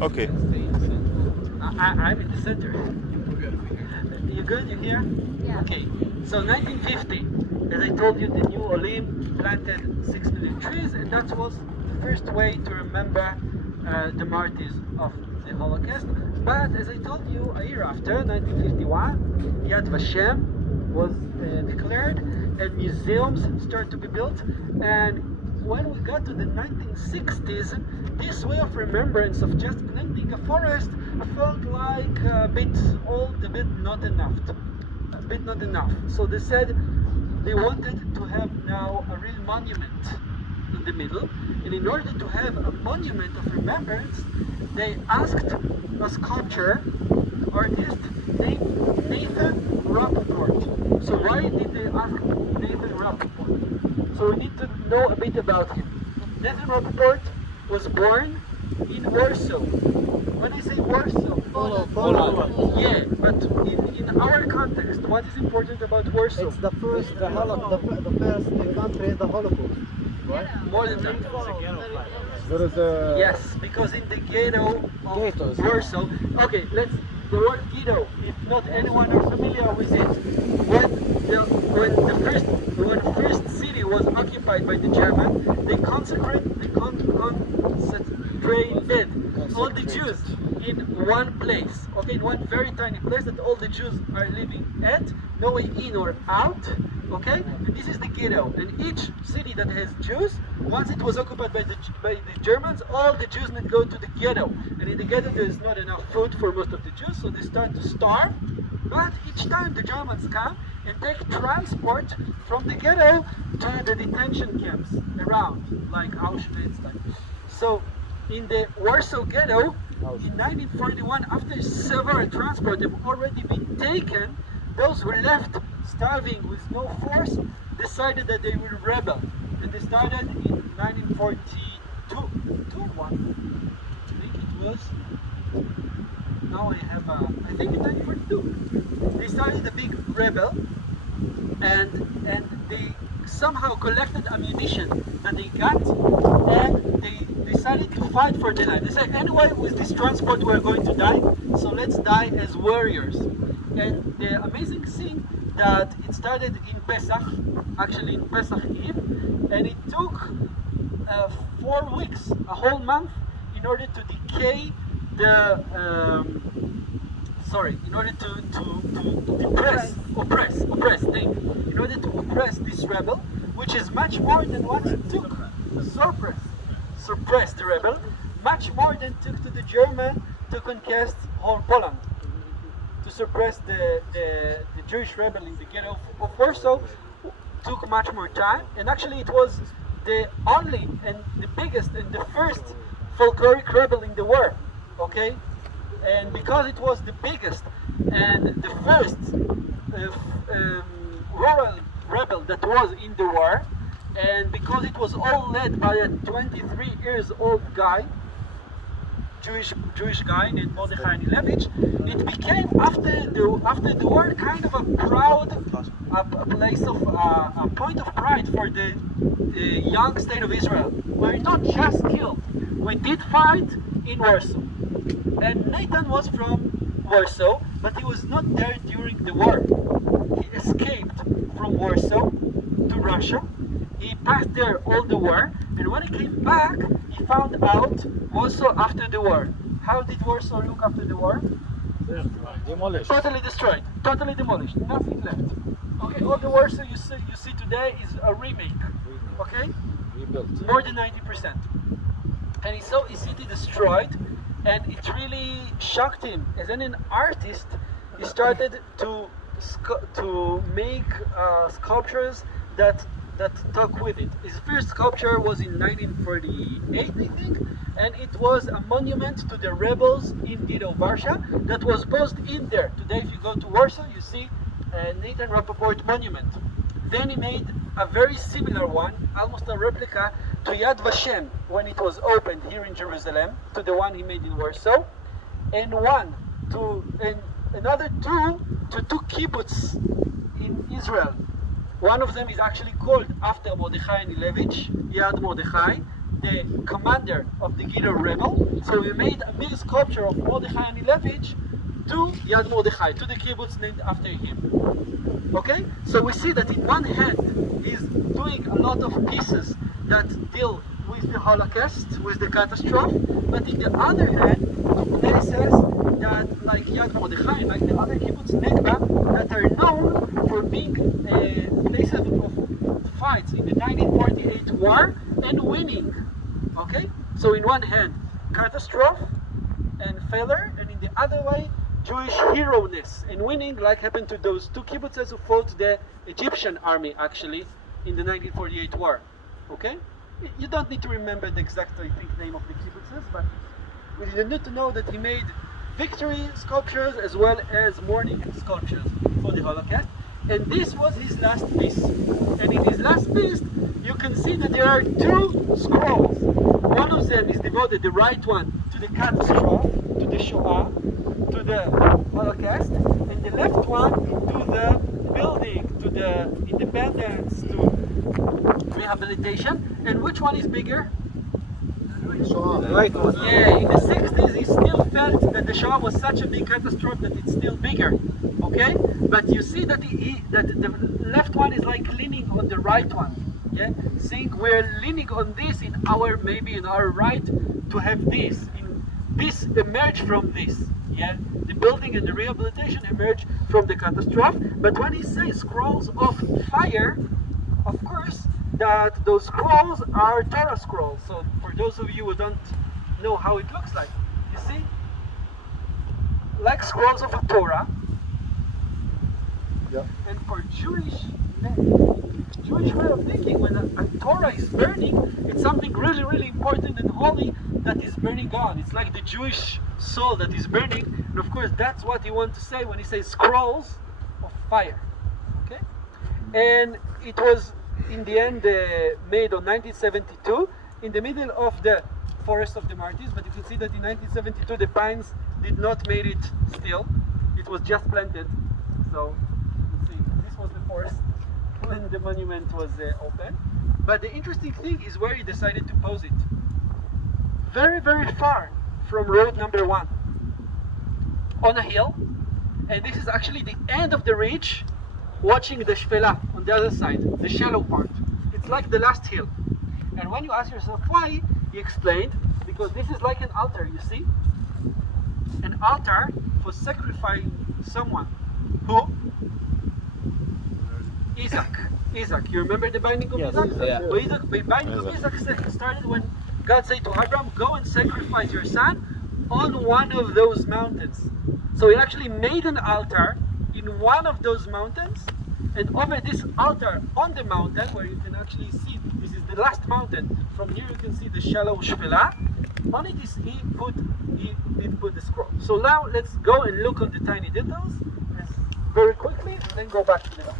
Okay. I'm in the center. You good? You here? Yeah. Okay. So 1950, as I told you, the New Olim planted 6 million trees, and that was the first way to remember the martyrs of the Holocaust. But as I told you, a year after, 1951, Yad Vashem was declared, and museums started to be built. And when we got to the 1960s, this way of remembrance of just planting a forest felt like a bit old, a bit not enough. A bit not enough. So they said they wanted to have now a real monument in the middle. And in order to have a monument of remembrance, they asked a sculptor artist named Nathan Rappaport. So why did they ask Nathan Rappaport? So we need to know a bit about him. Nathan Rappaport was born in Warsaw. When I say Warsaw, Poland. yeah, but in our context, what is important about Warsaw? It's the first, the first country in the Holocaust, right? More than that. There is a Yes, because in the ghetto of Ghettos. Warsaw, okay, the word ghetto, if not anyone are familiar with it, when the first city was occupied by the German, they concentrated all the Jews in one place, okay, in one very tiny place that all the Jews are living at, no way in or out, okay, and this is the ghetto, and each city that has Jews, once it was occupied by the Germans, all the Jews need to go to the ghetto, and in the ghetto there is not enough food for most of the Jews, so they start to starve, but each time the Germans come and take transport from the ghetto to the detention camps around, like Auschwitz, so in the Warsaw ghetto, in 1941, after several transports have already been taken, those who left starving with no force decided that they will rebel. And they started in 1942. I think it was. Now I think in 1942. They started a big rebel, and they somehow collected ammunition that they got, and they decided to fight for their life. They said, anyway, with this transport we're going to die, so let's die as warriors. And the amazing thing that it started in Pesach, actually in Pesach Eve, and it took 4 weeks, a whole month, in order to decay the in order to oppress thing, in order to oppress this rebel, which is much more than what it took to suppress the rebel, much more than it took to the German to conquest whole Poland, to suppress the Jewish rebel in the ghetto of Warsaw took much more time, and actually it was the only and the biggest and the first folkloric rebel in the war, okay? And because it was the biggest and the first rural rebel that was in the war, and because it was all led by a 23 years old guy, Jewish guy named Mordechai Nilevich, it became after the war kind of a proud a place of a point of pride for the young state of Israel. We're not just killed, we did fight in Warsaw. And Nathan was from Warsaw, but he was not there during the war. He escaped from Warsaw to Russia. He passed there all the war, and when he came back, he found out Warsaw after the war. How did Warsaw look after the war? demolished. Totally destroyed, totally demolished, nothing left. Okay, all the Warsaw you see today is a remake. Okay, Rebuilt. more than 90%. And he saw his city destroyed, and it really shocked him. As an artist, he started to make sculptures that talk with it. His first sculpture was in 1948, I think, and it was a monument to the rebels in Ghetto Warsaw that was posed in there. Today, if you go to Warsaw, you see Nathan Rappaport monument. Then he made a very similar one, almost a replica, to Yad Vashem when it was opened here in Jerusalem, to the one he made in Warsaw, and another two to two kibbutz in Israel. One of them is actually called after Mordechai Nilevich, Yad Mordechai, the commander of the Gilead rebel. So we made a big sculpture of Mordechai Anilevich to Yad Mordechai, to the kibbutz named after him. Okay? So we see that in one hand he's doing a lot of pieces that deal with the Holocaust, with the catastrophe, but in the other hand, places that, like Yad Mordechai, like the other kibbutz Nekba, that are known for being places of fights in the 1948 war and winning. Okay? So in one hand, catastrophe and failure, and in the other way, Jewish hero-ness and winning, like happened to those two kibbutzes who fought the Egyptian army, actually, in the 1948 war. Okay? You don't need to remember the exact, I think, name of the kibbutzes, but we need to know that he made victory sculptures as well as mourning sculptures for the Holocaust. And this was his last piece. And in his last piece, you can see that there are two scrolls. One of them is devoted, the right one, to the catastrophe, to the Shoah, to the Holocaust, and the left one to the building, to the independence, to rehabilitation. And which one is bigger? Right. Yeah, in the 60s he still felt that the Shoah was such a big catastrophe that it's still bigger. Okay? But you see that that the left one is like leaning on the right one. Yeah? Saying we're leaning on this in our, maybe in our right to have this. This emerged from this. Yeah? The building and the rehabilitation emerged from the catastrophe. But when he says scrolls of fire, of course, that those scrolls are Torah scrolls. So for those of you who don't know how it looks like, you see, like scrolls of a Torah. Yeah. And for Jewish way of thinking, when a Torah is burning, it's something really, really important and holy that is burning on. It's like the Jewish soul that is burning. And of course, that's what he wants to say when he says scrolls of fire. Okay? And it was in the end made on 1972 in the middle of the Forest of the Martyrs, but you can see that in 1972 the pines did not made it still. It was just planted. So you see, this was the forest when the monument was open. But the interesting thing is where he decided to pose it. Very, very far from road number 1. On a hill. And this is actually the end of the ridge, watching the Shfela on the other side, the shallow part. It's like the last hill. And when you ask yourself why, he explained, because this is like an altar, you see? An altar for sacrificing someone. Who? Isaac. You remember the binding of Yes, Isaac? yeah. Well, the binding of Isaac started when God said to Abraham, go and sacrifice your son on one of those mountains. So he actually made an altar in one of those mountains, and over this altar on the mountain, where you can actually see, this is the last mountain, from here you can see the shallow Shfela, on it is he did put the scroll. So now let's go and look on the tiny details very quickly, and then go back to the back.